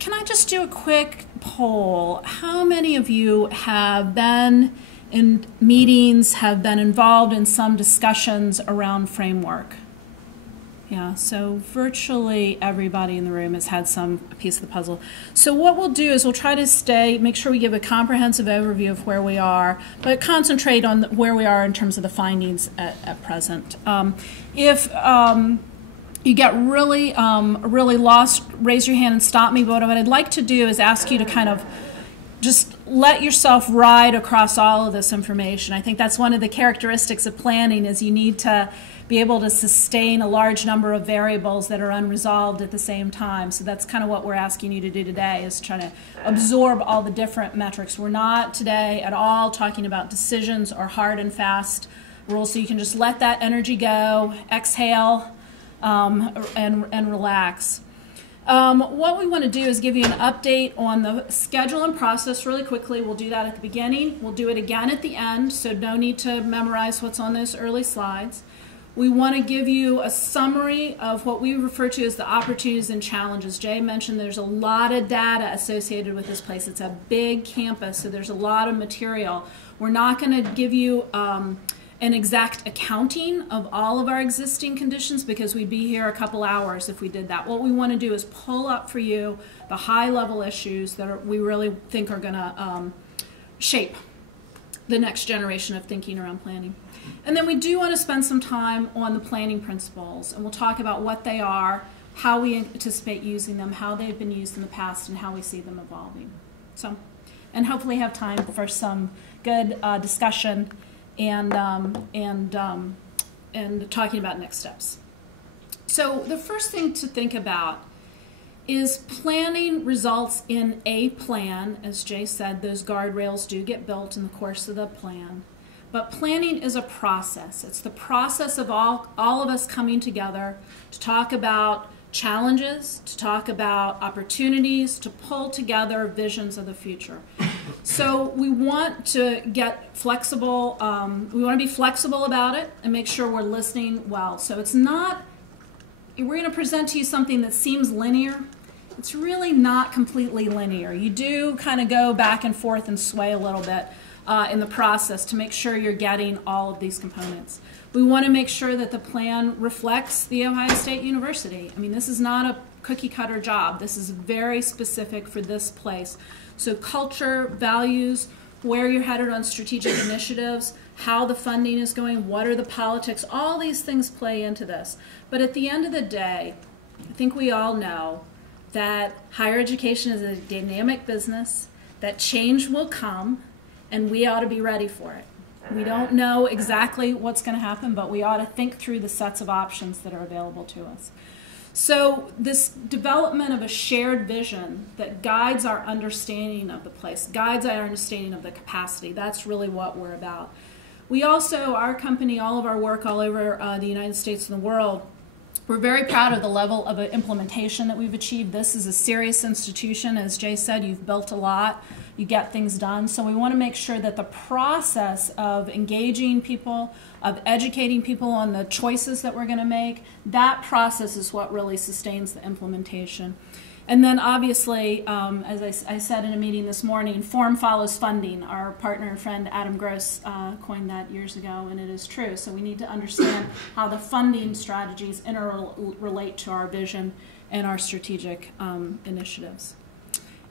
can I just do a quick poll? How many of you have been in meetings, have been involved in some discussions around framework? Yeah, so virtually everybody in the room has had some piece of the puzzle. So what we'll do is we'll try to make sure we give a comprehensive overview of where we are, but concentrate on where we are in terms of the findings at present. If you get really lost, raise your hand and stop me. But what I'd like to do is ask you to kind of just let yourself ride across all of this information. I think that's one of the characteristics of planning, is you need to be able to sustain a large number of variables that are unresolved at the same time. So that's kind of what we're asking you to do today, is try to absorb all the different metrics. We're not today at all talking about decisions or hard and fast rules, so you can just let that energy go, exhale, and relax. What we want to do is give you an update on the schedule and process really quickly. We'll do that at the beginning. We'll do it again at the end, so no need to memorize what's on those early slides. We want to give you a summary of what we refer to as the opportunities and challenges. Jay mentioned there's a lot of data associated with this place. It's a big campus, so there's a lot of material. We're not going to give you an exact accounting of all of our existing conditions, because we'd be here a couple hours if we did that. What we want to do is pull up for you the high-level issues that we really think are going to shape the next generation of thinking around planning. And then we do want to spend some time on the planning principles, and we'll talk about what they are, how we anticipate using them, how they've been used in the past, and how we see them evolving. So, and hopefully have time for some good discussion and talking about next steps. So the first thing to think about is planning results in a plan. As Jay said, those guardrails do get built in the course of the plan. But planning is a process. It's the process of all of us coming together to talk about challenges, to talk about opportunities, to pull together visions of the future. So we want to get flexible. We want to be flexible about it and make sure we're listening well. So it's not, we're going to present to you something that seems linear. It's really not completely linear. You do kind of go back and forth and sway a little bit in the process to make sure you're getting all of these components. We want to make sure that the plan reflects the Ohio State University. I mean, this is not a cookie cutter job. This is very specific for this place. So culture, values, where you're headed on strategic initiatives, how the funding is going, what are the politics, all these things play into this. But at the end of the day, I think we all know that higher education is a dynamic business, that change will come, and we ought to be ready for it. We don't know exactly what's going to happen, but we ought to think through the sets of options that are available to us. So this development of a shared vision that guides our understanding of the place, guides our understanding of the capacity, that's really what we're about. We also, our company, all of our work all over the United States and the world, we're very proud of the level of implementation that we've achieved. This is a serious institution. As Jay said, you've built a lot. You get things done. So we want to make sure that the process of engaging people, of educating people on the choices that we're going to make, that process is what really sustains the implementation. And then obviously, as I said in a meeting this morning, form follows funding. Our partner and friend Adam Gross coined that years ago, and it is true. So we need to understand how the funding strategies interrelate to our vision and our strategic initiatives.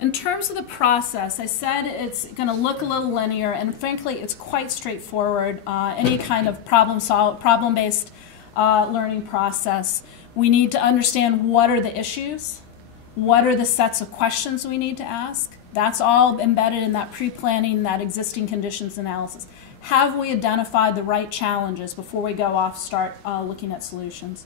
In terms of the process, I said it's going to look a little linear, and frankly, it's quite straightforward. Any kind of problem-based learning process, we need to understand what are the issues, what are the sets of questions we need to ask. That's all embedded in that pre-planning, that existing conditions analysis. Have we identified the right challenges before we go off, start looking at solutions?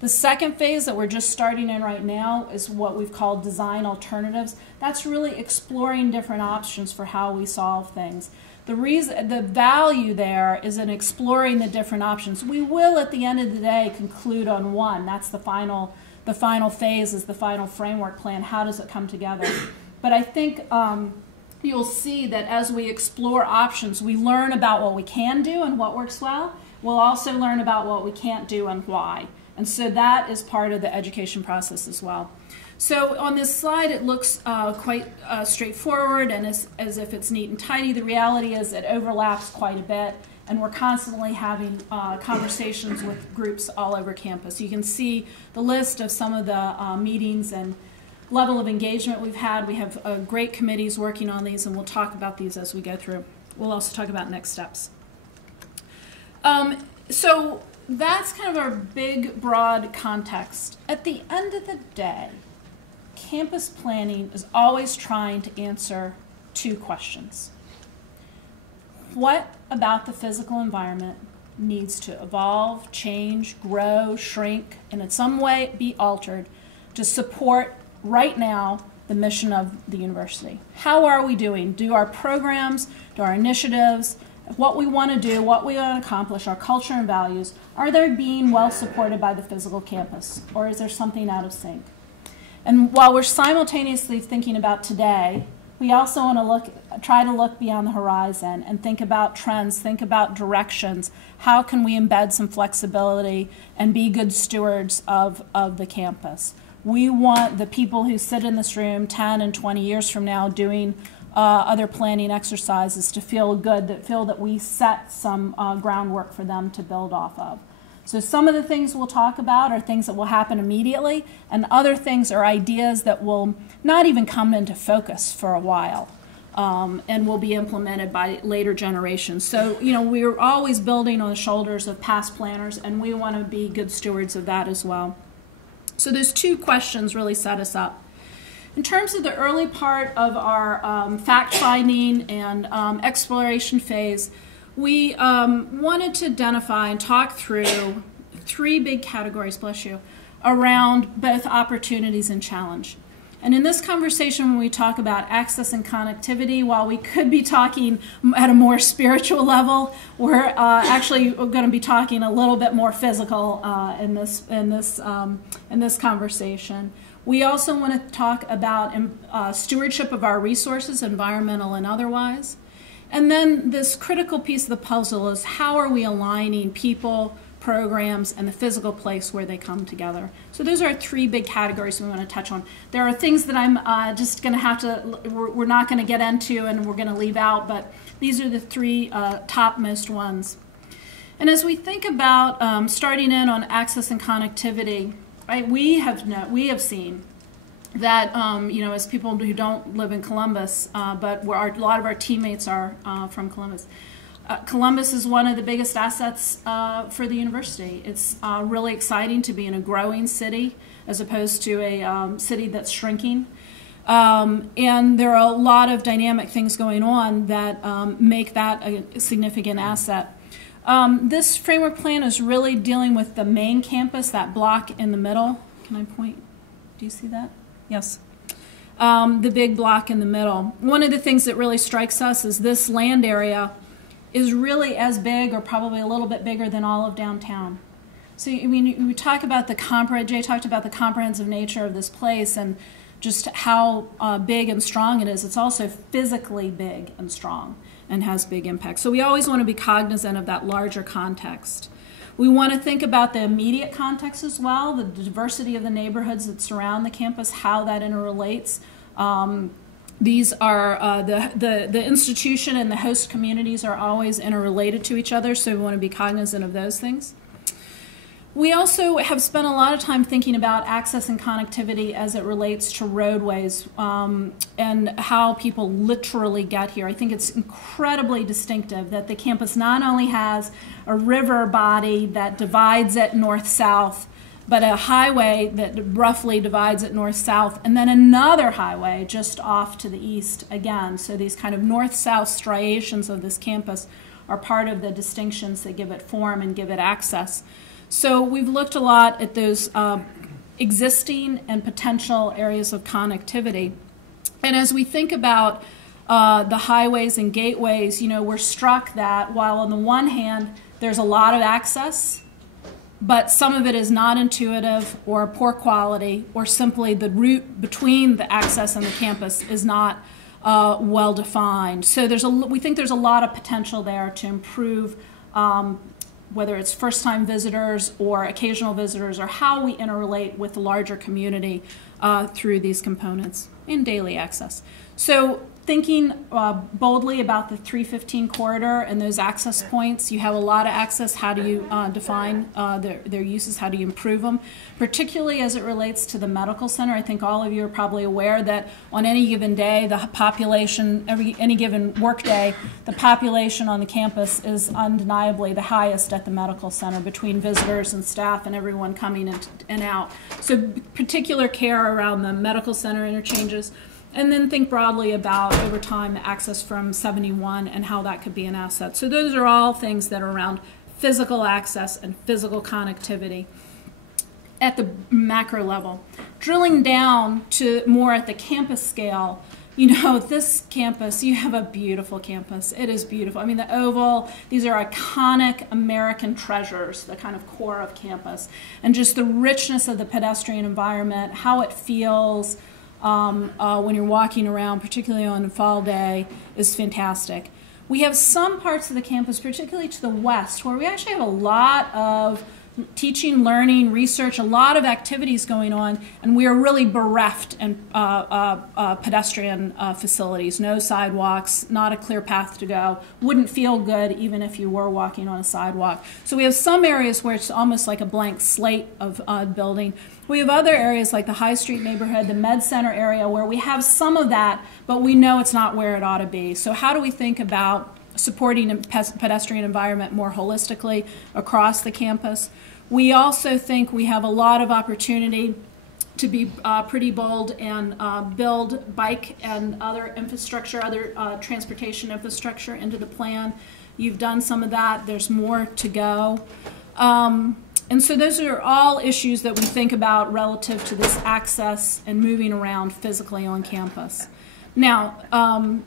The second phase that we're just starting in right now is what we've called design alternatives. That's really exploring different options for how we solve things. The value there is in exploring the different options. We will, at the end of the day, conclude on one. That's the final phase, is the final framework plan. How does it come together? But I think you'll see that as we explore options, we learn about what we can do and what works well. We'll also learn about what we can't do and why. And so that is part of the education process as well. So on this slide, it looks quite straightforward and as if it's neat and tidy. The reality is it overlaps quite a bit, and we're constantly having conversations with groups all over campus. You can see the list of some of the meetings and level of engagement we've had. We have great committees working on these, and we'll talk about these as we go through. We'll also talk about next steps. So that's kind of our big, broad context. At the end of the day, campus planning is always trying to answer two questions. What about the physical environment needs to evolve, change, grow, shrink, and in some way be altered to support right now the mission of the university? How are we doing? Do our programs, do our initiatives, what we want to do, what we want to accomplish, our culture and values, are they being well supported by the physical campus, or is there something out of sync? And while we're simultaneously thinking about today, we also want to try to look beyond the horizon and think about trends, think about directions. How can we embed some flexibility and be good stewards of the campus? We want the people who sit in this room 10 and 20 years from now doing other planning exercises to feel good, feel that we set some groundwork for them to build off of. So some of the things we'll talk about are things that will happen immediately, and other things are ideas that will not even come into focus for a while and will be implemented by later generations. So, you know, we're always building on the shoulders of past planners, and we want to be good stewards of that as well. So those two questions really set us up. In terms of the early part of our fact-finding and exploration phase, we wanted to identify and talk through three big categories, bless you, around both opportunities and challenge. And in this conversation, when we talk about access and connectivity, while we could be talking at a more spiritual level, we're actually going to be talking a little bit more physical in this conversation. We also want to talk about stewardship of our resources, environmental and otherwise. And then this critical piece of the puzzle is how are we aligning people, programs, and the physical place where they come together. So those are three big categories we want to touch on. There are things that I'm just going to have to, we're not going to get into and we're going to leave out, but these are the three topmost ones. And as we think about starting in on access and connectivity, right, we have seen that, you know, as people who don't live in Columbus, but where a lot of our teammates are from Columbus, Columbus is one of the biggest assets for the university. It's really exciting to be in a growing city as opposed to a city that's shrinking. And there are a lot of dynamic things going on that make that a significant asset. This framework plan is really dealing with the main campus, that block in the middle. Can I point? Do you see that? Yes. The big block in the middle. One of the things that really strikes us is this land area is really as big or probably a little bit bigger than all of downtown. So I mean, we talk about Jay talked about the comprehensive nature of this place and just how big and strong it is. It's also physically big and strong and has big impact. So we always want to be cognizant of that larger context. We want to think about the immediate context as well, the diversity of the neighborhoods that surround the campus, how that interrelates. These are the institution and the host communities are always interrelated to each other, so we want to be cognizant of those things. We also have spent a lot of time thinking about access and connectivity as it relates to roadways and how people literally get here. I think it's incredibly distinctive that the campus not only has a river body that divides it north-south, but a highway that roughly divides it north-south, and then another highway just off to the east again. So these kind of north-south striations of this campus are part of the distinctions that give it form and give it access. So we've looked a lot at those existing and potential areas of connectivity. And as we think about the highways and gateways, you know, we're struck that while on the one hand there's a lot of access, but some of it is not intuitive or poor quality, or simply the route between the access and the campus is not well defined. So we think there's a lot of potential there to improve whether it's first-time visitors or occasional visitors, or how we interrelate with the larger community through these components and daily access. So thinking boldly about the 315 corridor and those access points, you have a lot of access. How do you define their uses? How do you improve them? Particularly as it relates to the medical center, I think all of you are probably aware that on any given day, the population, any given work day, the population on the campus is undeniably the highest at the medical center between visitors and staff and everyone coming in and out. So particular care around the medical center interchanges. And then think broadly about, over time, access from 71 and how that could be an asset. So those are all things that are around physical access and physical connectivity at the macro level. Drilling down to more at the campus scale, you know, this campus, you have a beautiful campus. It is beautiful. I mean, the Oval, these are iconic American treasures, the kind of core of campus. And just the richness of the pedestrian environment, how it feels, when you're walking around, particularly on a fall day, is fantastic. We have some parts of the campus, particularly to the west, where we actually have a lot of teaching, learning, research, a lot of activities going on, and we are really bereft in pedestrian facilities, no sidewalks, not a clear path to go, wouldn't feel good even if you were walking on a sidewalk. So we have some areas where it's almost like a blank slate of building. We have other areas like the High Street neighborhood, the Med Center area, where we have some of that, but we know it's not where it ought to be. So how do we think about supporting a pedestrian environment more holistically across the campus? We also think we have a lot of opportunity to be pretty bold and build bike and other infrastructure, other transportation infrastructure into the plan. You've done some of that. There's more to go. And so those are all issues that we think about relative to this access and moving around physically on campus. Now,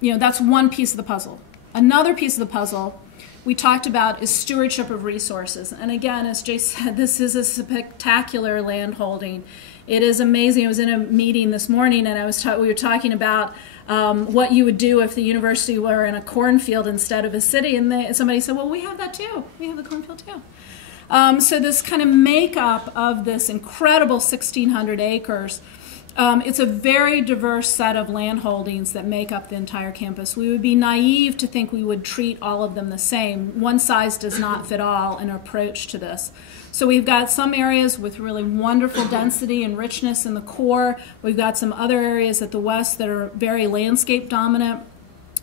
you know, that's one piece of the puzzle. Another piece of the puzzle we talked about is stewardship of resources. And again, as Jay said, this is a spectacular land holding. It is amazing. I was in a meeting this morning and we were talking about what you would do if the university were in a cornfield instead of a city. And somebody said, well, we have that too. We have the cornfield too. So this kind of makeup of this incredible 1,600 acres, it's a very diverse set of land holdings that make up the entire campus. We would be naive to think we would treat all of them the same. One size does not fit all in our approach to this. So we've got some areas with really wonderful density and richness in the core. We've got some other areas at the west that are very landscape dominant.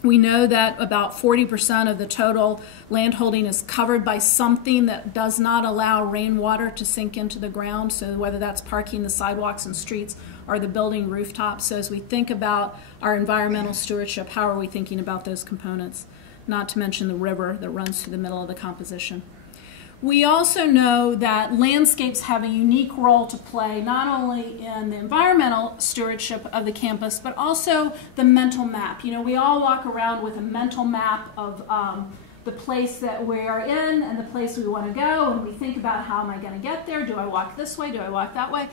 We know that about 40% of the total land holding is covered by something that does not allow rainwater to sink into the ground, so whether that's parking the sidewalks and streets or the building rooftops. So as we think about our environmental stewardship, how are we thinking about those components? Not to mention the river that runs through the middle of the composition. We also know that landscapes have a unique role to play, not only in the environmental stewardship of the campus, but also the mental map. You know, we all walk around with a mental map of the place that we are in and the place we want to go, and we think about, how am I going to get there? Do I walk this way? Do I walk that way?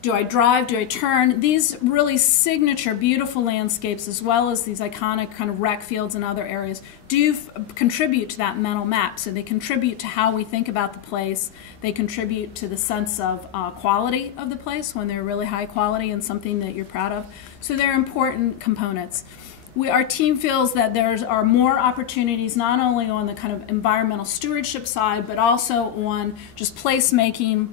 Do I drive? Do I turn? These really signature, beautiful landscapes, as well as these iconic kind of rec fields and other areas, do contribute to that mental map. So they contribute to how we think about the place. They contribute to the sense of quality of the place when they're really high quality and something that you're proud of. So they're important components. Our team feels that there are more opportunities not only on the kind of environmental stewardship side, but also on just placemaking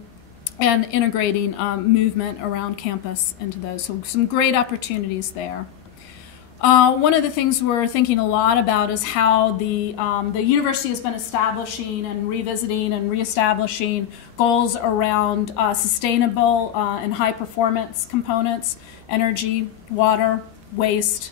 and integrating movement around campus into those. So some great opportunities there. One of the things we're thinking a lot about is how the university has been establishing and revisiting and reestablishing goals around sustainable and high performance components, energy, water, waste,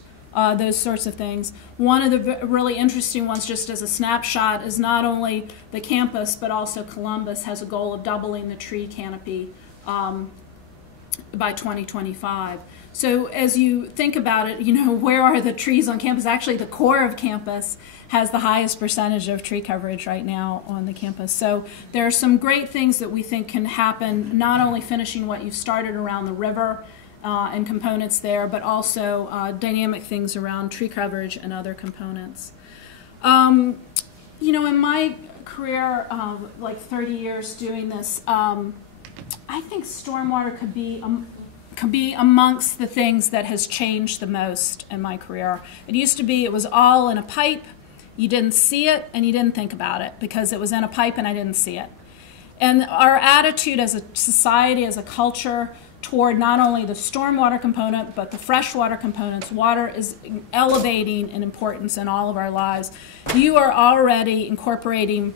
those sorts of things. One of the really interesting ones, just as a snapshot, is not only the campus, but also Columbus has a goal of doubling the tree canopy by 2025. So as you think about it, you know, where are the trees on campus? Actually, the core of campus has the highest percentage of tree coverage right now on the campus. So there are some great things that we think can happen, not only finishing what you've started around the river, and components there, but also dynamic things around tree coverage and other components. You know, in my career, like 30 years doing this, I think stormwater could be be amongst the things that has changed the most in my career. It used to be it was all in a pipe, you didn't see it, and you didn't think about it because it was in a pipe and I didn't see it. And our attitude as a society, as a culture, toward not only the stormwater component, but the freshwater components, water is elevating in importance in all of our lives. You are already incorporating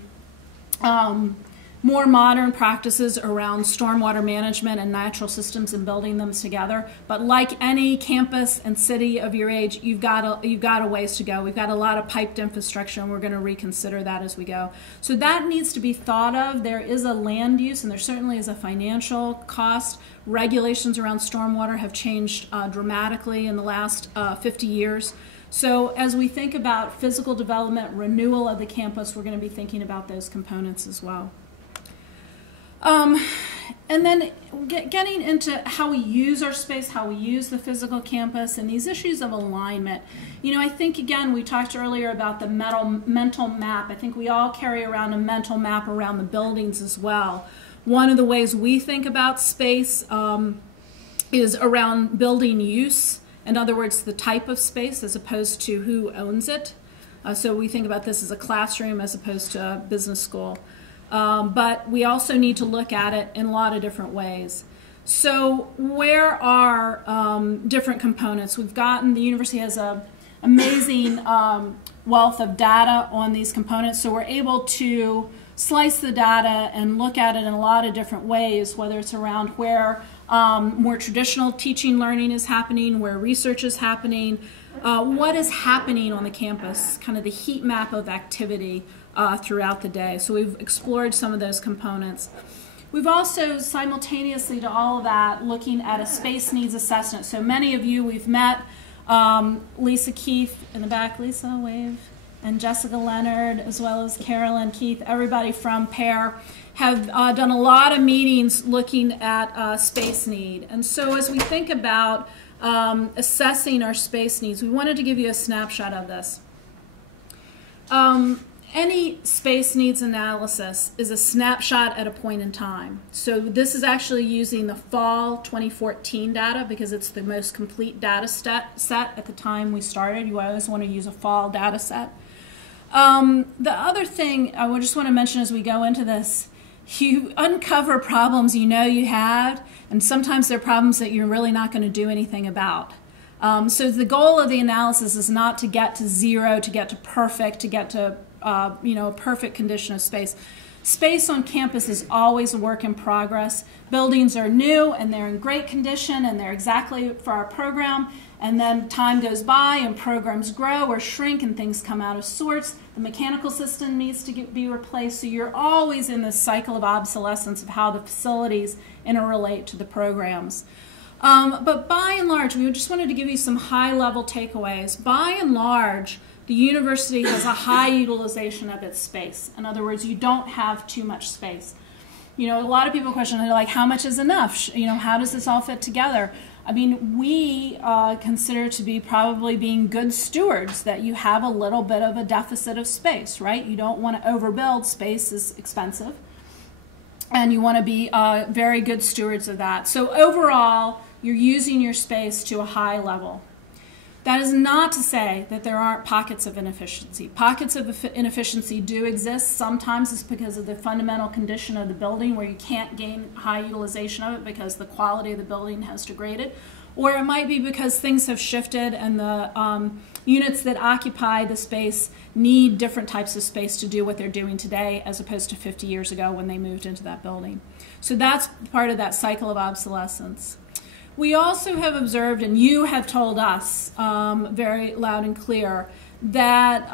more modern practices around stormwater management and natural systems and building them together. But like any campus and city of your age, you've got a ways to go. We've got a lot of piped infrastructure, and we're going to reconsider that as we go. So that needs to be thought of. There is a land use, and there certainly is a financial cost. Regulations around stormwater have changed dramatically in the last 50 years. So as we think about physical development, renewal of the campus, we're going to be thinking about those components as well. And then getting into how we use our space, how we use the physical campus, and these issues of alignment. You know, I think, again, we talked earlier about the mental map. I think we all carry around a mental map around the buildings as well. One of the ways we think about space is around building use. In other words, the type of space as opposed to who owns it. So we think about this as a classroom as opposed to a business school. But we also need to look at it in a lot of different ways. So where are different components? The university has an amazing wealth of data on these components, so we're able to slice the data and look at it in a lot of different ways, whether it's around where more traditional teaching learning is happening, where research is happening, what is happening on the campus, kind of the heat map of activity throughout the day. So we've explored some of those components. We've also, simultaneously to all of that, looking at a space needs assessment. So many of you we've met, Lisa Keith in the back, Lisa, wave, and Jessica Leonard, as well as Carolyn Keith, everybody from PAIR, have done a lot of meetings looking at space need. And so as we think about assessing our space needs, we wanted to give you a snapshot of this. Any space needs analysis is a snapshot at a point in time. So this is actually using the fall 2014 data because it's the most complete data set at the time we started. You always want to use a fall data set. The other thing I just want to mention as we go into this, you uncover problems you know you had, and sometimes they're problems that you're really not going to do anything about. So the goal of the analysis is not to get to zero, to get to perfect, to get to a perfect condition of space. Space on campus is always a work in progress. Buildings are new and they're in great condition and they're exactly for our program, and then time goes by and programs grow or shrink and things come out of sorts. The mechanical system needs to be replaced, so you're always in this cycle of obsolescence of how the facilities interrelate to the programs. But by and large, we just wanted to give you some high-level takeaways. By and large, the university has a high utilization of its space. In other words, you don't have too much space. You know, a lot of people question, like, how much is enough? You know, how does this all fit together? I mean, we consider to be probably being good stewards that you have a little bit of a deficit of space, right? You don't want to overbuild. Space is expensive. And you want to be very good stewards of that. So overall, you're using your space to a high level. That is not to say that there aren't pockets of inefficiency. Pockets of inefficiency do exist. Sometimes it's because of the fundamental condition of the building where you can't gain high utilization of it because the quality of the building has degraded. Or it might be because things have shifted and the units that occupy the space need different types of space to do what they're doing today as opposed to 50 years ago when they moved into that building. So that's part of that cycle of obsolescence. We also have observed, and you have told us very loud and clear, that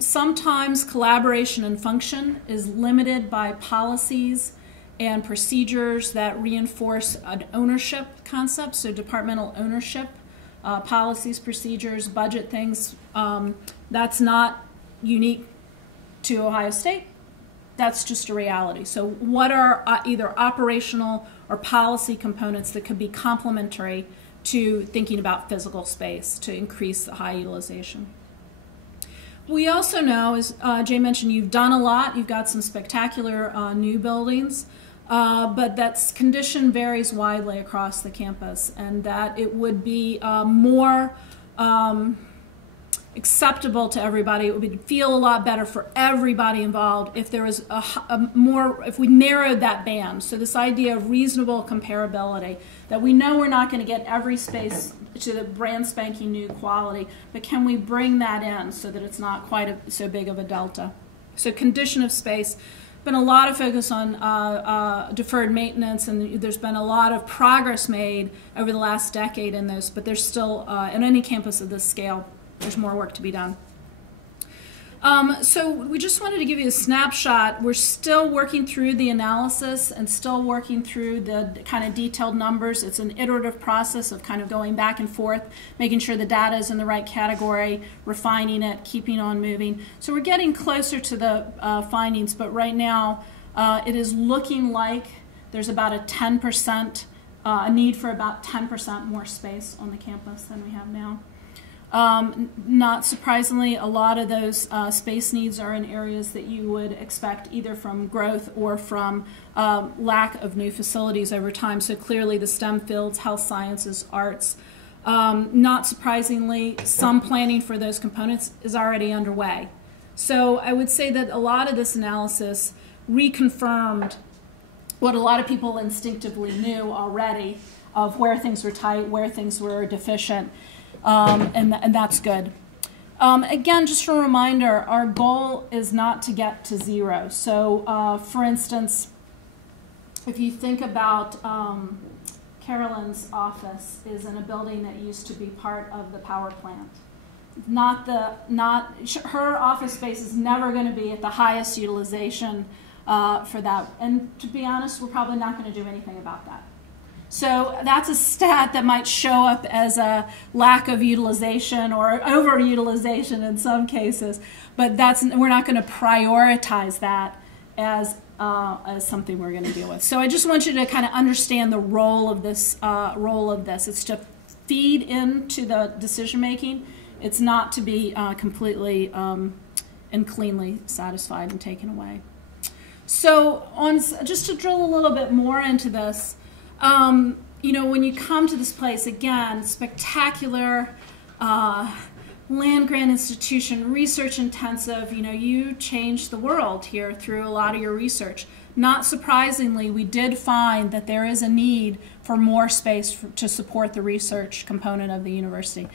sometimes collaboration and function is limited by policies and procedures that reinforce an ownership concept, so departmental ownership, policies, procedures, budget things. That's not unique to Ohio State. That's just a reality. So what are either operational or policy components that could be complementary to thinking about physical space to increase the high utilization? We also know, as Jay mentioned, you've done a lot. You've got some spectacular new buildings. but that condition varies widely across the campus, and that it would be more acceptable to everybody. It would feel a lot better for everybody involved if there was if we narrowed that band. So this idea of reasonable comparability, that we know we're not going to get every space to the brand spanking new quality, but can we bring that in so that it's not quite so big of a delta? So condition of space. Been a lot of focus on deferred maintenance, and there's been a lot of progress made over the last decade in this, but there's still, in any campus of this scale, there's more work to be done. So we just wanted to give you a snapshot. We're still working through the analysis and still working through the kind of detailed numbers. It's an iterative process of kind of going back and forth, making sure the data is in the right category, refining it, keeping on moving. So we're getting closer to the findings, but right now it is looking like there's about a 10%, a need for about 10% more space on the campus than we have now. Not surprisingly, a lot of those space needs are in areas that you would expect either from growth or from lack of new facilities over time. So clearly the STEM fields, health sciences, arts. Not surprisingly, some planning for those components is already underway. So I would say that a lot of this analysis reconfirmed what a lot of people instinctively knew already of where things were tight, where things were deficient. And that's good. Again, just a reminder, our goal is not to get to zero. So, for instance, if you think about Carolyn's office is in a building that used to be part of the power plant. Her office space is never going to be at the highest utilization for that. And to be honest, we're probably not going to do anything about that. So that's a stat that might show up as a lack of utilization or overutilization in some cases, but we're not going to prioritize that as something we're going to deal with. So I just want you to kind of understand the role of this. It's to feed into the decision making. It's not to be completely and cleanly satisfied and taken away. So just to drill a little bit more into this. You know, when you come to this place, again, spectacular, land-grant institution, research intensive, you know, you changed the world here through a lot of your research. Not surprisingly, we did find that there is a need for more space to support the research component of the university.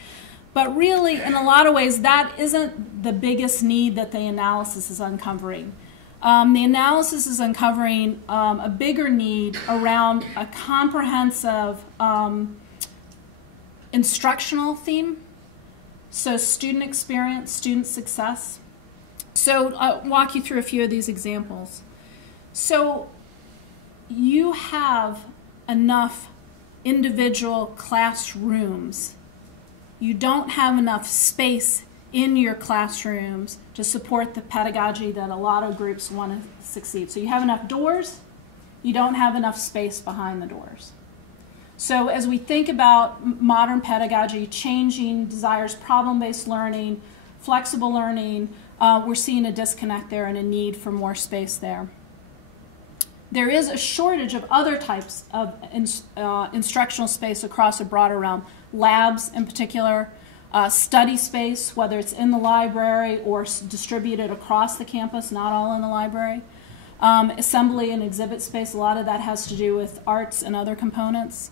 But really, in a lot of ways, that isn't the biggest need that the analysis is uncovering. The analysis is uncovering a bigger need around a comprehensive instructional theme, so student experience, student success. So I'll walk you through a few of these examples. So you have enough individual classrooms. You don't have enough space in your classrooms to support the pedagogy that a lot of groups want to succeed. So you have enough doors, you don't have enough space behind the doors. So as we think about modern pedagogy, changing desires, problem-based learning, flexible learning, we're seeing a disconnect there and a need for more space there. There is a shortage of other types of instructional space across a broader realm. Labs in particular, study space, whether it's in the library or distributed across the campus, not all in the library. Assembly and exhibit space, a lot of that has to do with arts and other components.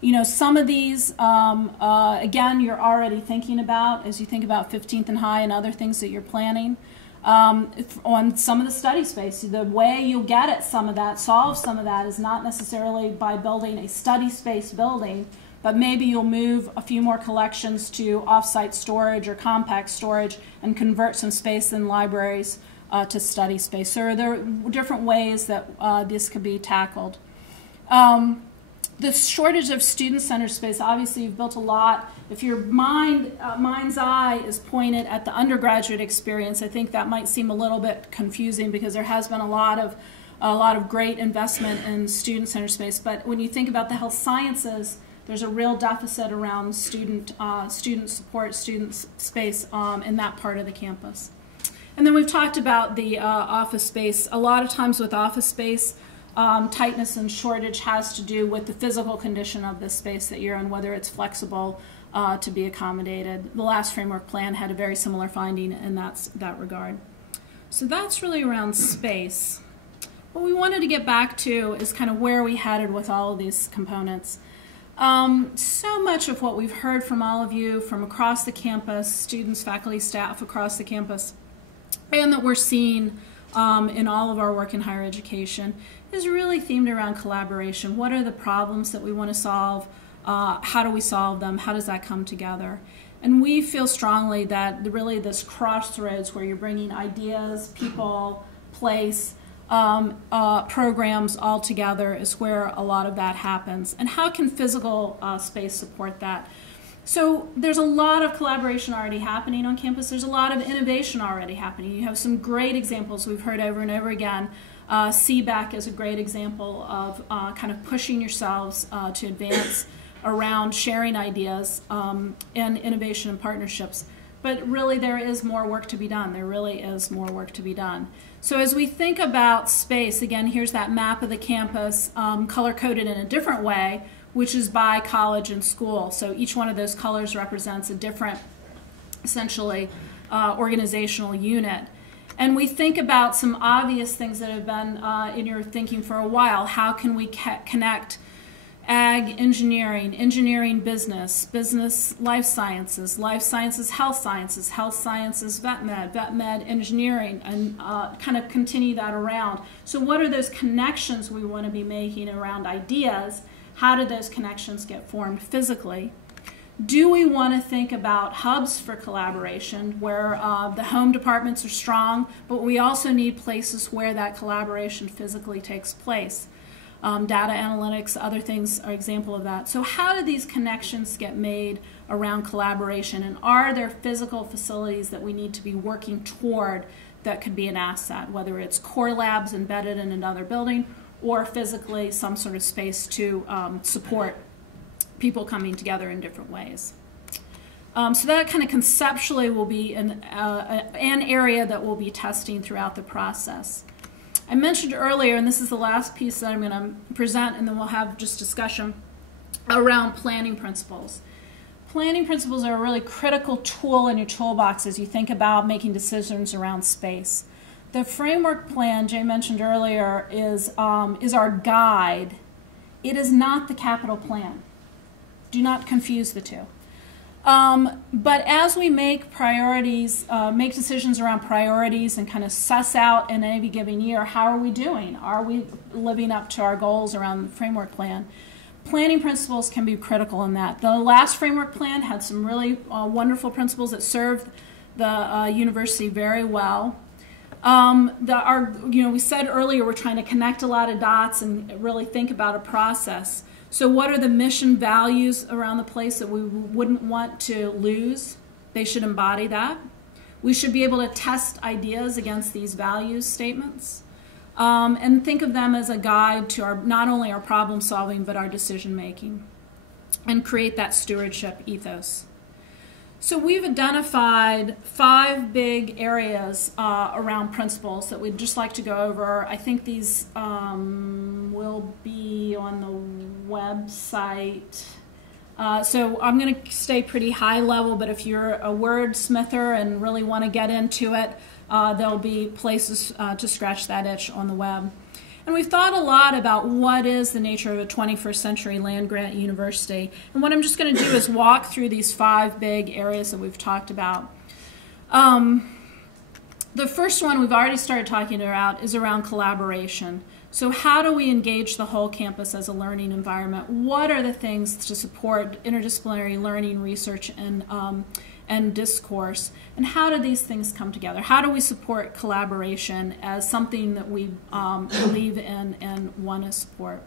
You know, some of these, again, you're already thinking about as you think about 15th and High and other things that you're planning. On some of the study space, the way you'll get at some of that, solve some of that, is not necessarily by building a study space building, but maybe you'll move a few more collections to off-site storage or compact storage and convert some space in libraries to study space. So there are different ways that this could be tackled. The shortage of student-centered space, obviously you've built a lot. If your mind's eye is pointed at the undergraduate experience, I think that might seem a little bit confusing because there has been a lot of great investment in student-centered space. But when you think about the health sciences, there's a real deficit around student support, student space in that part of the campus. And then we've talked about the office space. A lot of times with office space, tightness and shortage has to do with the physical condition of the space that you're in, whether it's flexible to be accommodated. The last framework plan had a very similar finding in that regard. So that's really around space. What we wanted to get back to is kind of where we headed with all of these components. So much of what we've heard from all of you from across the campus, students, faculty, staff across the campus, and that we're seeing in all of our work in higher education is really themed around collaboration. What are the problems that we want to solve? How do we solve them? How does that come together? And we feel strongly that really this crossroads where you're bringing ideas, people, place, programs all together is where a lot of that happens. And how can physical space support that? So there's a lot of collaboration already happening on campus. There's a lot of innovation already happening. You have some great examples we've heard over and over again. CBAC is a great example of kind of pushing yourselves to advance around sharing ideas and innovation and partnerships. But really there is more work to be done. There really is more work to be done. So as we think about space, again, here's that map of the campus, color-coded in a different way, which is by college and school. So each one of those colors represents a different, essentially, organizational unit. And we think about some obvious things that have been in your thinking for a while. How can we connect ag, engineering, business, life sciences, health sciences, vet med, engineering, and kind of continue that around. So what are those connections we want to be making around ideas? How do those connections get formed physically? Do we want to think about hubs for collaboration where the home departments are strong, but we also need places where that collaboration physically takes place? Data analytics, other things are example of that. So how do these connections get made around collaboration, and are there physical facilities that we need to be working toward that could be an asset, whether it's core labs embedded in another building or physically some sort of space to support people coming together in different ways. So that kind of conceptually will be an area that we'll be testing throughout the process. I mentioned earlier, and this is the last piece that I'm going to present, and then we'll have just discussion around planning principles. Planning principles are a really critical tool in your toolbox as you think about making decisions around space. The framework plan Jay mentioned earlier is our guide. It is not the capital plan. Do not confuse the two. But as we make priorities, make decisions around priorities and kind of suss out in any given year, how are we doing? Are we living up to our goals around the framework plan? Planning principles can be critical in that. The last framework plan had some really wonderful principles that served the university very well. We said earlier we're trying to connect a lot of dots and really think about a process. So what are the mission values around the place that we wouldn't want to lose? They should embody that. We should be able to test ideas against these values statements and think of them as a guide to not only our problem solving but our decision making, and create that stewardship ethos. So we've identified 5 big areas around principles that we'd just like to go over. I think these will be on the website. So I'm going to stay pretty high level, but if you're a wordsmither and really want to get into it, there'll be places to scratch that itch on the web. And we've thought a lot about what is the nature of a 21st century land-grant university. And what I'm just going to do is walk through these 5 big areas that we've talked about. The first one we've already started talking about is around collaboration. So how do we engage the whole campus as a learning environment? What are the things to support interdisciplinary learning, research, and discourse? And how do these things come together? How do we support collaboration as something that we believe in and want to support?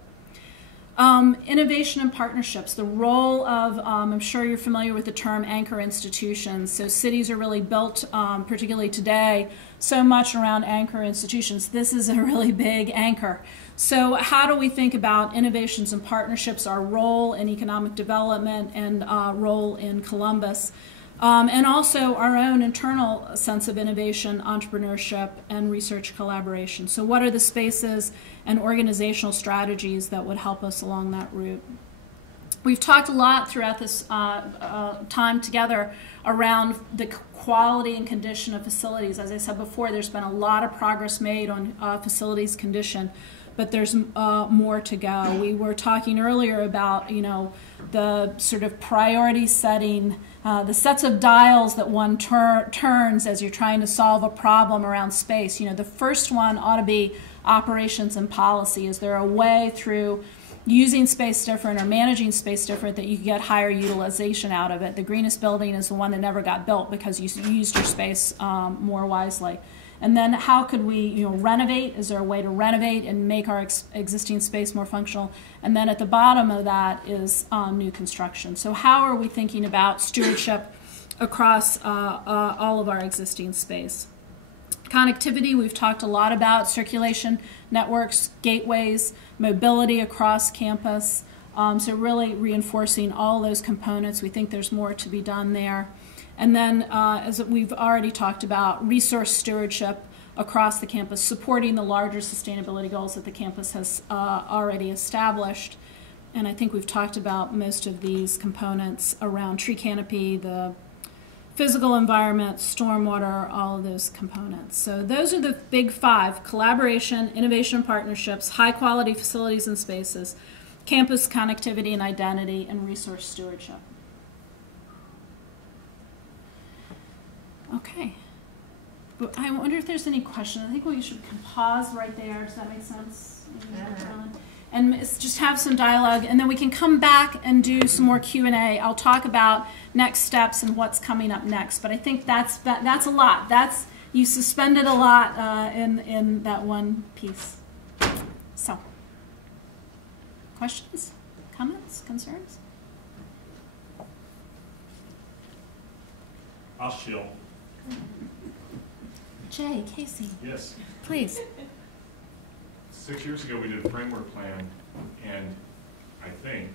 Innovation and partnerships, the role of, I'm sure you're familiar with the term anchor institutions. So cities are really built, particularly today, so much around anchor institutions. This is a really big anchor. So how do we think about innovations and partnerships, our role in economic development and role in Columbus? And also our own internal sense of innovation, entrepreneurship, and research collaboration. So what are the spaces and organizational strategies that would help us along that route? We've talked a lot throughout this time together around the quality and condition of facilities. As I said before, there's been a lot of progress made on facilities condition, but there's more to go. We were talking earlier about, the sort of priority setting, the sets of dials that one turns as you're trying to solve a problem around space. The first one ought to be operations and policy. Is there a way through using space different or managing space different that you can get higher utilization out of it? The greenest building is the one that never got built because you used your space more wisely. And then how could we renovate? Is there a way to renovate and make our existing space more functional? And then at the bottom of that is new construction. So how are we thinking about stewardship across all of our existing space? Connectivity, we've talked a lot about circulation networks, gateways, mobility across campus. So really reinforcing all those components. We think there's more to be done there. And then, as we've already talked about, resource stewardship across the campus, supporting the larger sustainability goals that the campus has already established. And I think we've talked about most of these components around tree canopy, the physical environment, stormwater, all of those components. So those are the big five: collaboration, innovation partnerships, high quality facilities and spaces, campus connectivity and identity, and resource stewardship. Okay. But I wonder if there's any questions. I think we should pause right there. Does that make sense? And just have some dialogue, and then we can come back and do some more Q&A. I'll talk about next steps and what's coming up next. But I think that's a lot. You suspended a lot in that one piece. So, questions, comments, concerns? I'll shill. Jay, Casey. Yes. Please. 6 years ago, we did a framework plan, and I think,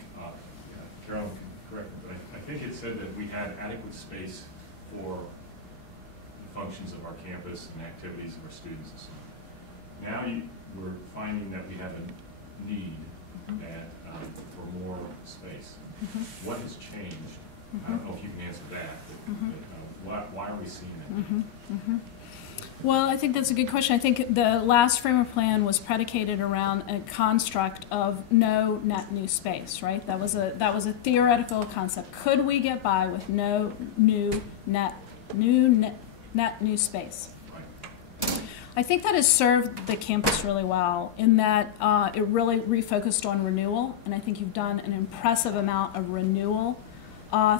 Carolyn can correct me, but I think it said that we had adequate space for the functions of our campus and activities of our students and so on. Now we're finding that we have a need for more space. What has changed? I don't know if you can answer that, but why are we seeing that? Well, I think that's a good question. I think the last framework plan was predicated around a construct of no net new space, right? That was a theoretical concept. Could we get by with no net new space? I think that has served the campus really well in that it really refocused on renewal, and I think you've done an impressive amount of renewal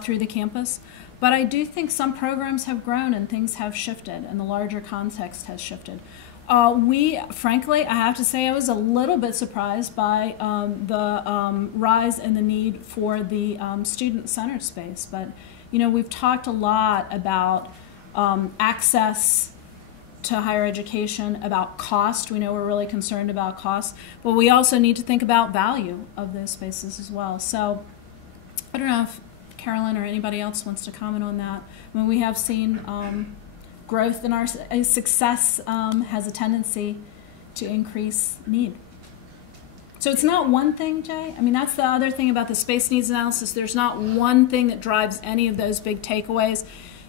through the campus. But I do think some programs have grown and things have shifted, and the larger context has shifted. Frankly, I have to say I was a little bit surprised by the rise in the need for the student-centered space. But, we've talked a lot about access to higher education, about cost. We know we're really concerned about cost, but we also need to think about value of those spaces as well. So I don't know if Carolyn or anybody else wants to comment on that. I mean, we have seen growth in our success has a tendency to increase need. So it's not one thing, Jay. I mean, that's the other thing about the space needs analysis. There's not one thing that drives any of those big takeaways.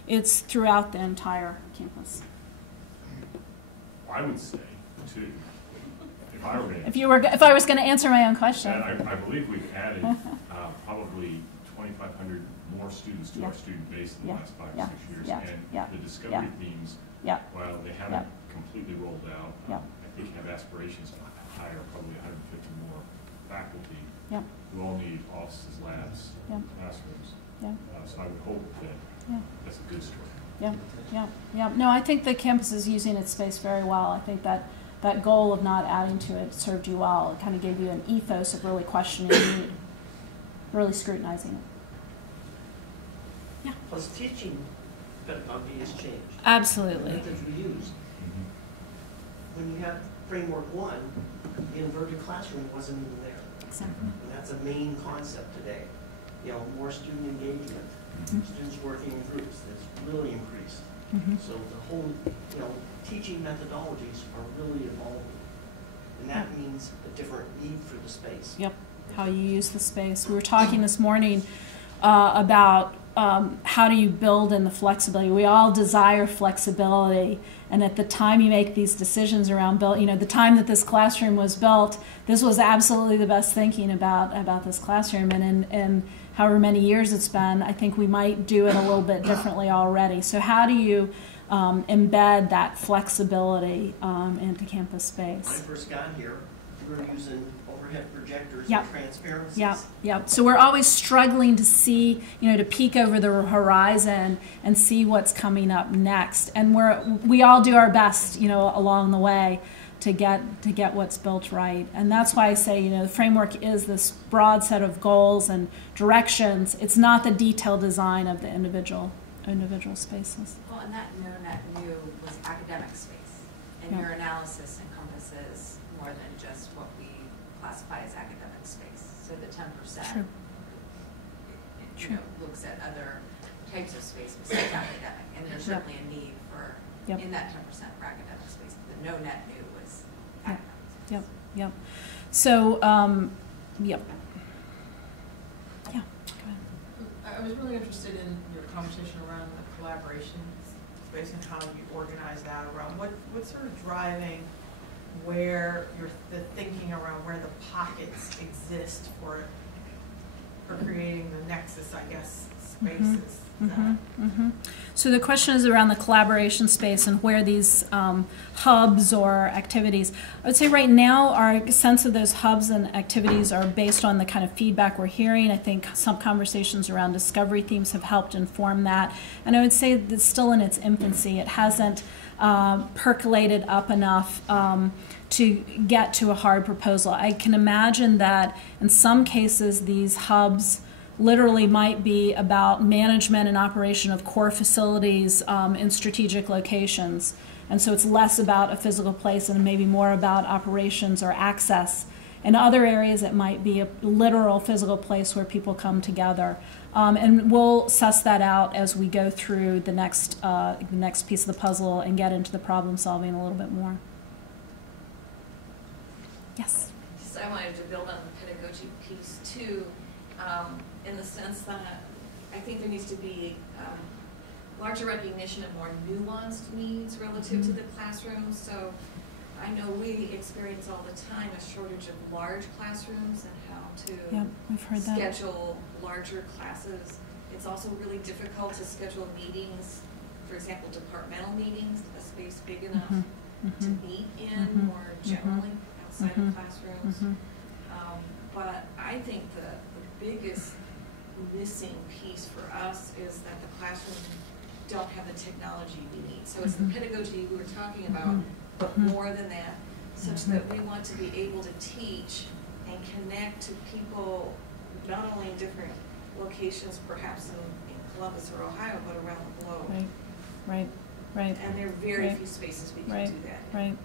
It's throughout the entire campus. I would say, too, if I were if I was going to answer my own question. I believe we've added probably 2,500 more students to our student base in the last 5 or 6 years, and the discovery themes, while they haven't completely rolled out, I think have aspirations to hire probably 150 more faculty who all need offices, labs, classrooms. So I would hope that that's a good story. No, I think the campus is using its space very well. I think that goal of not adding to it served you well. It kind of gave you an ethos of really questioning need, really scrutinizing it. Plus teaching pedagogy has changed. Absolutely. The methods we use. When you have framework 1, the inverted classroom wasn't even there. Exactly. And that's a main concept today. More student engagement. Students working in groups. That's really increased. So the whole, teaching methodologies are really evolving. And that means a different need for the space. Yep, how you use the space. We were talking this morning about how do you build in the flexibility. We all desire flexibility, and at the time you make these decisions around the time that this classroom was built, this was absolutely the best thinking about this classroom, and however many years it's been, I think we might do it a little bit differently already. So how do you embed that flexibility into campus space? When I first got here, we were using overhead projectors and transparencies. Yep. So we're always struggling to see, to peek over the horizon and see what's coming up next. And we all do our best, along the way to get what's built right. And that's why I say, the framework is this broad set of goals and directions. It's not the detailed design of the individual spaces. Well, and that new was academic space, and your analysis encompasses more than just what we classify as academic space. So the 10% looks at other types of space besides academic, and there's certainly a need for in that 10% for academic space. The no net new was academic space. Yep. So, Yeah. Go ahead. I was really interested in your conversation around the collaboration space and how you organize that around what's sort of driving where the thinking around where the pockets exist for creating the nexus, I guess, spaces. So the question is around the collaboration space and where these hubs or activities. I would say right now our sense of those hubs and activities are based on the kind of feedback we're hearing. I think some conversations around discovery themes have helped inform that. And I would say that it's still in its infancy. It hasn't percolated up enough to get to a hard proposal. I can imagine that in some cases these hubs literally might be about management and operation of core facilities in strategic locations. And so it's less about a physical place and maybe more about operations or access. In other areas, it might be a literal physical place where people come together. And we'll suss that out as we go through the next piece of the puzzle and get into the problem solving a little bit more. Yes? So I wanted to build on the pedagogy piece too, in the sense that I think there needs to be larger recognition of more nuanced needs relative to the classroom. So I know we experience all the time a shortage of large classrooms and how to schedule larger classes. It's also really difficult to schedule meetings, for example, departmental meetings, a space big enough to meet in more generally outside of classrooms. But I think the biggest missing piece for us is that the classrooms don't have the technology we need. So it's the pedagogy we were talking about, but more than that, such that we want to be able to teach and connect to people not only in different locations, perhaps in Columbus or Ohio, but around the globe. Right. And there are very few spaces we can do that. Right.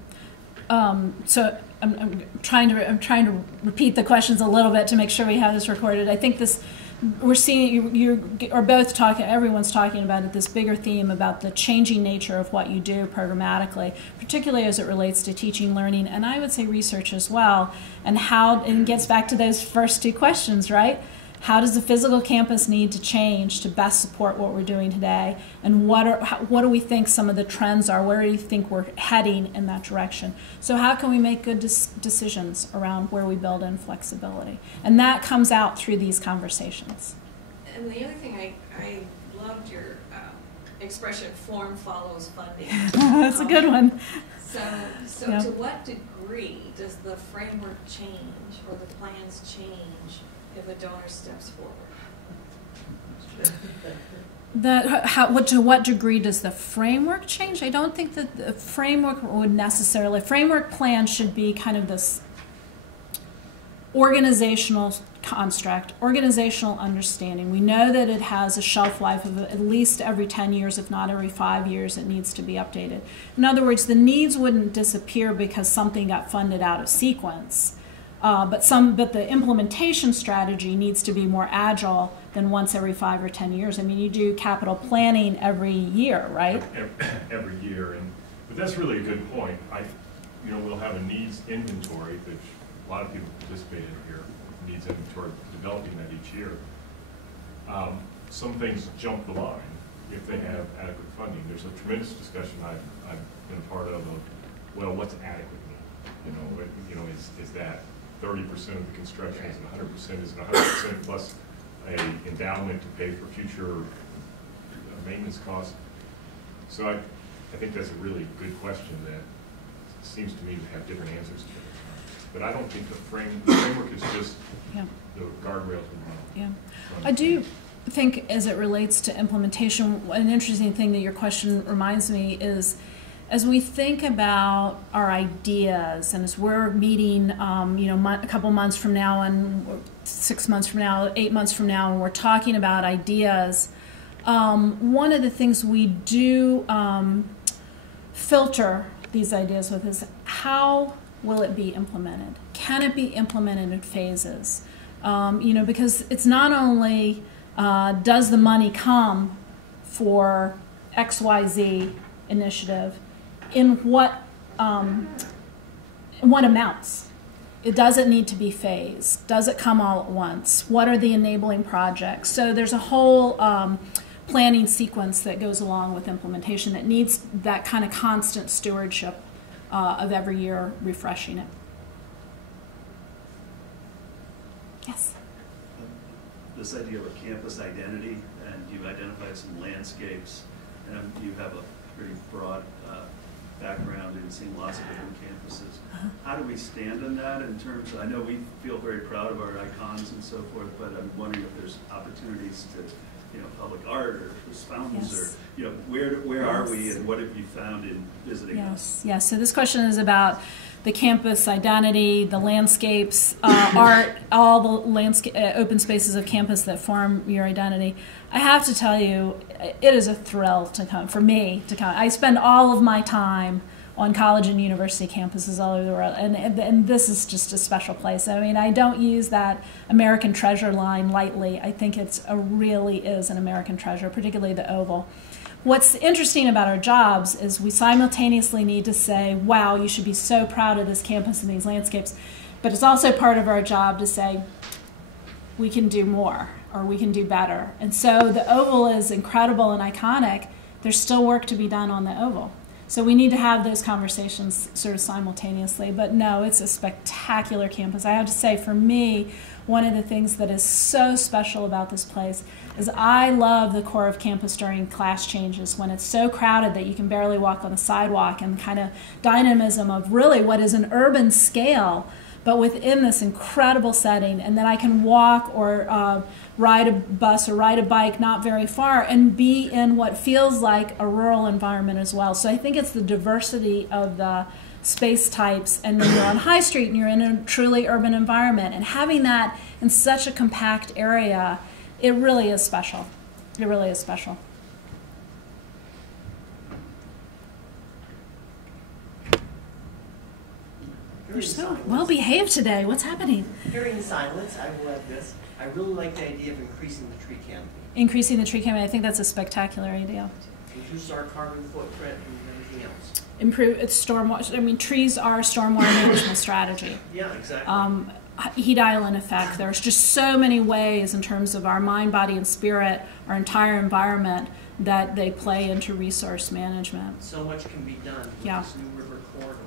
So I'm trying to repeat the questions a little bit to make sure we have this recorded. I think we're seeing you are both talking. Everyone's talking about it. This bigger theme about the changing nature of what you do programmatically, particularly as it relates to teaching, learning, and I would say research as well. And it gets back to those first two questions, right? How does the physical campus need to change to best support what we're doing today? And what do we think some of the trends are? Where do you think we're heading in that direction? So how can we make good decisions around where we build in flexibility? And that comes out through these conversations. And the other thing, I loved your expression, form follows funding. That's a good one. So to what degree does the framework change or the plans change if a donor steps forward? To what degree does the framework change? I don't think that the framework would necessarily. Framework plan should be kind of this organizational construct, organizational understanding. We know that it has a shelf life of at least every 10 years, if not every 5 years, it needs to be updated. In other words, the needs wouldn't disappear because something got funded out of sequence. But the implementation strategy needs to be more agile than once every 5 or 10 years. I mean, you do capital planning every year, right? Every year, but that's really a good point. We'll have a needs inventory, which a lot of people participate in here, needs inventory, developing that each year. Some things jump the line if they have adequate funding. There's a tremendous discussion I've been a part of, well, what's adequate mean? Is that 30% of the construction, is it 100%, is it 100% plus a endowment to pay for future maintenance costs? So I think that's a really good question that seems to me to have different answers to it. But I don't think the framework is just the guardrails and yeah. I do think as it relates to implementation, an interesting thing that your question reminds me is, as we think about our ideas, and as we're meeting, a couple months from now, and 6 months from now, 8 months from now, and we're talking about ideas, one of the things we do filter these ideas with is how will it be implemented? Can it be implemented in phases? Because it's not only does the money come for XYZ initiative, in what amounts? It doesn't need to be phased. Does it come all at once? What are the enabling projects? So there's a whole planning sequence that goes along with implementation that needs that kind of constant stewardship of every year refreshing it. Yes? This idea of a campus identity, and you've identified some landscapes, and you have a pretty broad background in seeing lots of different campuses. How do we stand on that in terms of, I know we feel very proud of our icons and so forth, but I'm wondering if there's opportunities to, public art or fountains, or, where are we and what have you found in visiting us? Yes, so this question is about the campus identity, the landscapes, art, all the open spaces of campus that form your identity. I have to tell you, it is a thrill for me to come. I spend all of my time on college and university campuses all over the world, and this is just a special place. I mean, I don't use that American treasure line lightly. I think really is an American treasure, particularly the Oval. What's interesting about our jobs is we simultaneously need to say, wow, you should be so proud of this campus and these landscapes, but it's also part of our job to say, we can do more, or we can do better. And so the Oval is incredible and iconic. There's still work to be done on the Oval. So we need to have those conversations sort of simultaneously. But no, it's a spectacular campus. I have to say, for me, one of the things that is so special about this place is I love the core of campus during class changes, when it's so crowded that you can barely walk on the sidewalk, and the kind of dynamism of really what is an urban scale, but within this incredible setting, and then I can walk or ride a bus or ride a bike not very far and be in what feels like a rural environment as well. So I think it's the diversity of the space types, and then you're on High Street and you're in a truly urban environment, and having that in such a compact area, it really is special. It really is special. You're so well behaved today. What's happening? Hearing silence, I will add this. I really like the idea of increasing the tree canopy. Increasing the tree canopy, I think that's a spectacular idea. Reduce our carbon footprint and everything else. Improve its stormwater. I mean, trees are a stormwater management strategy. Yeah, exactly. Heat island effect. There's just so many ways in terms of our mind, body, and spirit, our entire environment, that they play into resource management. So much can be done with this new river corridor.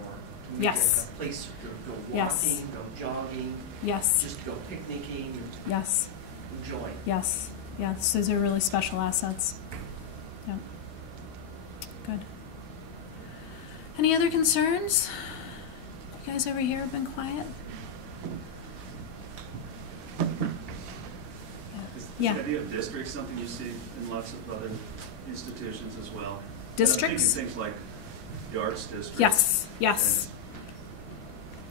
To make it a place to go walking, go jogging, just go picnicking, enjoy. Yes, those are really special assets. Yeah, good. Any other concerns? You guys over here have been quiet? The idea of districts, something you see in lots of other institutions as well. Districts? I'm thinking things like the arts district. Yes.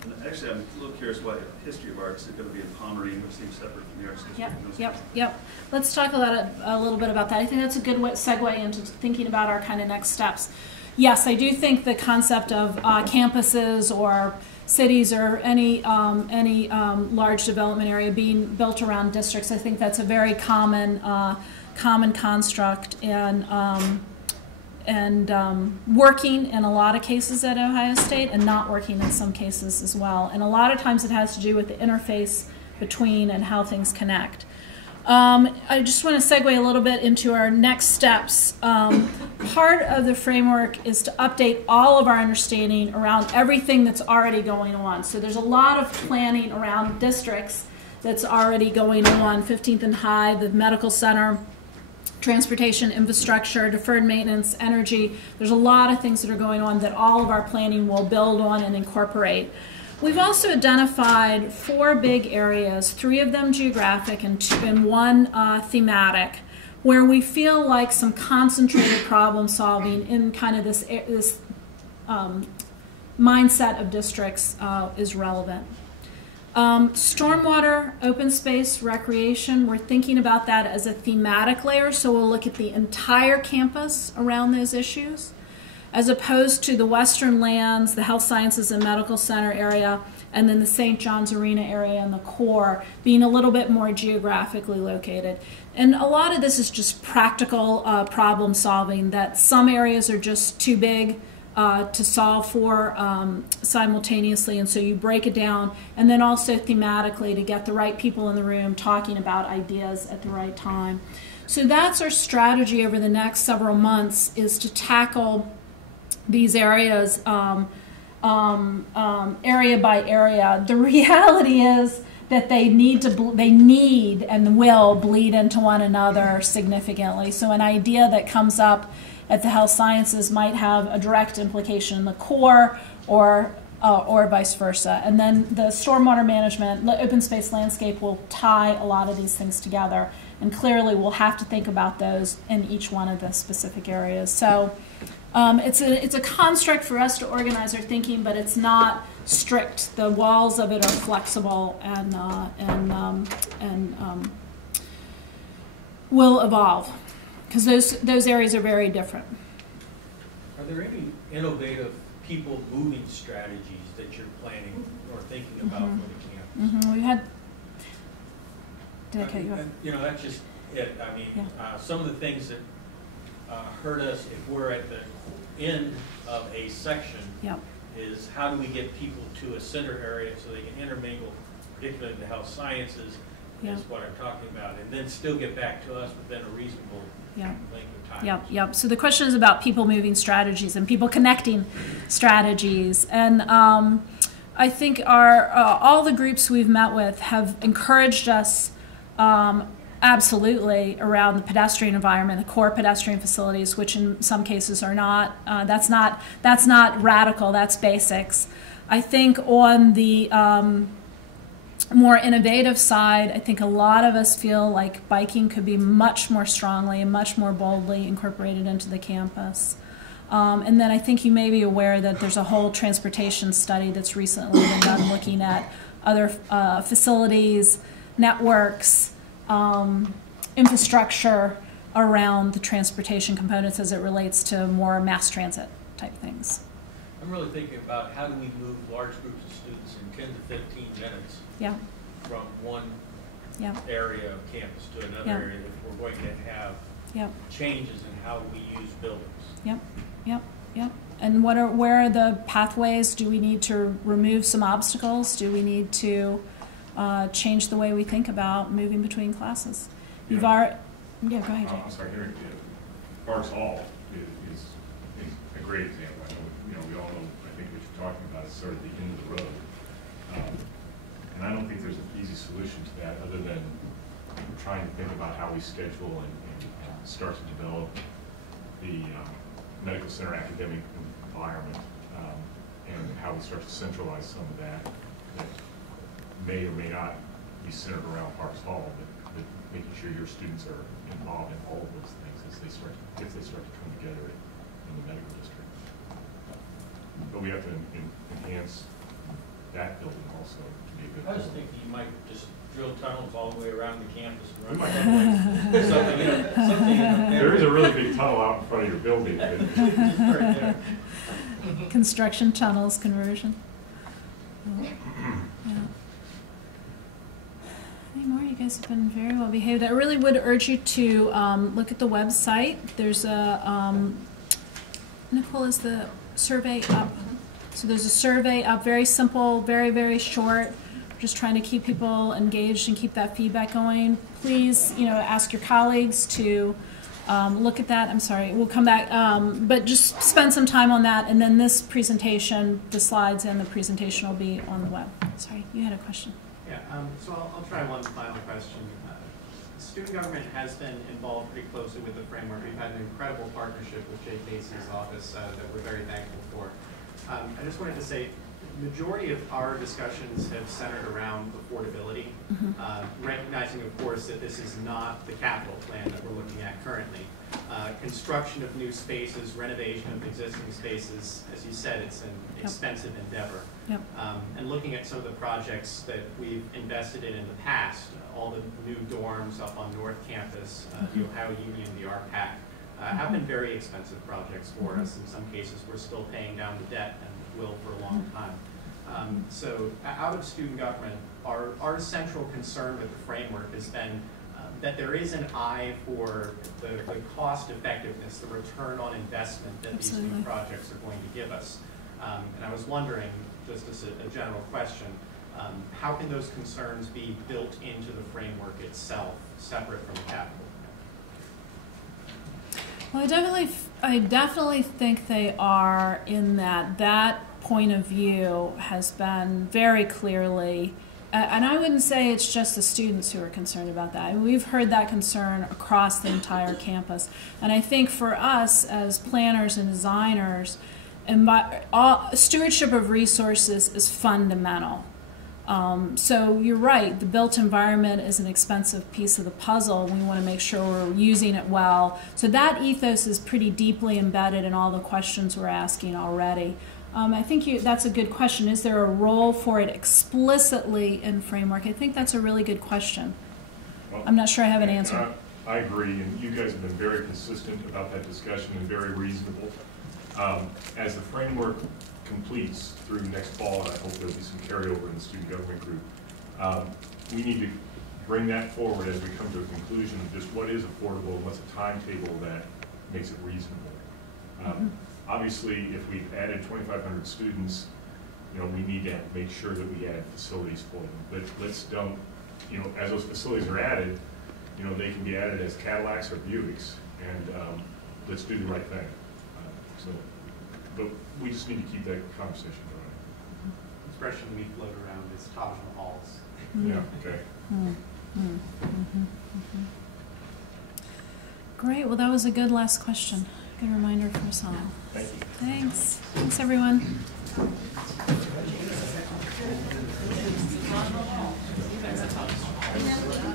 And actually, I'm a little curious why history of arts is going to be in Pomerene, which seems separate from the arts district. Yep. Let's talk a little bit about that. I think that's a good segue into thinking about our kind of next steps. Yes, I do think the concept of campuses or cities or any large development area being built around districts. I think that's a very common construct, and working in a lot of cases at Ohio State and not working in some cases as well. And a lot of times it has to do with the interface between and how things connect. I just want to segue a little bit into our next steps. Part of the framework is to update all of our understanding around everything that's already going on. So there's a lot of planning around districts that's already going on, 15th and High, the medical center, transportation, infrastructure, deferred maintenance, energy. There's a lot of things that are going on that all of our planning will build on and incorporate. We've also identified 4 big areas, 3 of them geographic and 1 thematic, where we feel like some concentrated problem solving in kind of this mindset of districts is relevant. Stormwater, open space, recreation, we're thinking about that as a thematic layer, so we'll look at the entire campus around those issues, as opposed to the Western Lands, the Health Sciences and Medical Center area, and then the St. John's Arena area and the core being a little bit more geographically located. And a lot of this is just practical problem solving, that some areas are just too big to solve for simultaneously, and so you break it down, and then also thematically to get the right people in the room talking about ideas at the right time. So that's our strategy over the next several months, is to tackle these areas area by area. The reality is that they need and will bleed into one another significantly. So an idea that comes up at the health sciences might have a direct implication in the core, or vice versa. And then the stormwater management, open space landscape will tie a lot of these things together. And clearly we'll have to think about those in each one of the specific areas. So it's a construct for us to organize our thinking, but it's not strict. The walls of it are flexible and will evolve, because those areas are very different. Are there any innovative people moving strategies that you're planning or thinking about for the campus? We had. Did I cut you off? You know, that's just it. I mean, some of the things that hurt us if we're at the end of a section is how do we get people to a center area so they can intermingle, particularly the health sciences, is what I'm talking about, and then still get back to us within a reasonable length of time. Yep. So the question is about people moving strategies and people connecting strategies. And I think all the groups we've met with have encouraged us absolutely around the pedestrian environment, the core pedestrian facilities, which in some cases are not. That's not radical. That's basics. I think on the more innovative side, I think a lot of us feel like biking could be much more strongly and much more boldly incorporated into the campus. And then I think you may be aware that there's a whole transportation study that's recently been done looking at other facilities, networks, infrastructure around the transportation components as it relates to more mass transit type things. I'm really thinking about how do we move large groups of students in 10 to 15 minutes from one area of campus to another area if we're going to have changes in how we use buildings. Yep. And where are the pathways? Do we need to remove some obstacles? Do we need to change the way we think about moving between classes? You've already... Yeah, go ahead, Jay. I'm sorry, Parks Hall is a great example. I know, we all know, I think what you're talking about is sort of the end of the road. And I don't think there's an easy solution to that other than trying to think about how we schedule and start to develop the medical center academic environment, and how we start to centralize some of that may or may not be centered around Parks Hall, but making sure your students are involved in all of those things if they start to come together in the medical district. But we have to enhance that building also to be a good I was building. thinking you might just drill tunnels all the way around the campus and run something. There is a really big tunnel out in front of your building. Construction tunnels conversion. Yeah. Any more? You guys have been very well behaved. I really would urge you to look at the website. There's a, Nicole, is the survey up? So there's a survey up, very simple, very, very short. Just trying to keep people engaged and keep that feedback going. Please, ask your colleagues to look at that. I'm sorry, we'll come back, but just spend some time on that, and then this presentation, the slides and the presentation will be on the web. Sorry, you had a question. Yeah, so I'll try one final question. Student government has been involved pretty closely with the framework. We've had an incredible partnership with Jay Casey's office that we're very thankful for. I just wanted to say, the majority of our discussions have centered around affordability, recognizing, of course, that this is not the capital plan that we're looking at currently. Construction of new spaces, renovation of existing spaces, as you said, it's an expensive endeavor. Yep. And looking at some of the projects that we've invested in the past, all the new dorms up on North Campus, the Ohio Union, the RPAC, have been very expensive projects for us. In some cases, we're still paying down the debt and will for a long time. So out of student government, our central concern with the framework has been that there is an eye for the cost effectiveness, the return on investment that Absolutely. These new projects are going to give us. And I was wondering, just as a general question, how can those concerns be built into the framework itself, separate from the capital? Well, I definitely think they are, in that point of view has been very clearly, and I wouldn't say it's just the students who are concerned about that. I mean, we've heard that concern across the entire campus. And I think for us as planners and designers, stewardship of resources is fundamental. So you're right, the built environment is an expensive piece of the puzzle. We want to make sure we're using it well. So that ethos is pretty deeply embedded in all the questions we're asking already. I think that's a good question. Is there a role for it explicitly in framework? I think that's a really good question. Well, I'm not sure I have an answer. I agree, and you guys have been very consistent about that discussion and very reasonable. As the framework completes through next fall, and I hope there'll be some carryover in the student government group, we need to bring that forward as we come to a conclusion of just what is affordable and what's a timetable that makes it reasonable. Obviously, if we've added 2,500 students, we need to make sure that we add facilities for them. But let's don't, as those facilities are added, they can be added as Cadillacs or Buicks, and let's do the right thing. But we just need to keep that conversation going. The expression we float around is Taj Mahals. Yeah, okay. Great, well that was a good last question. Good reminder for us all. Thank you. Thanks. Thanks everyone. Yeah.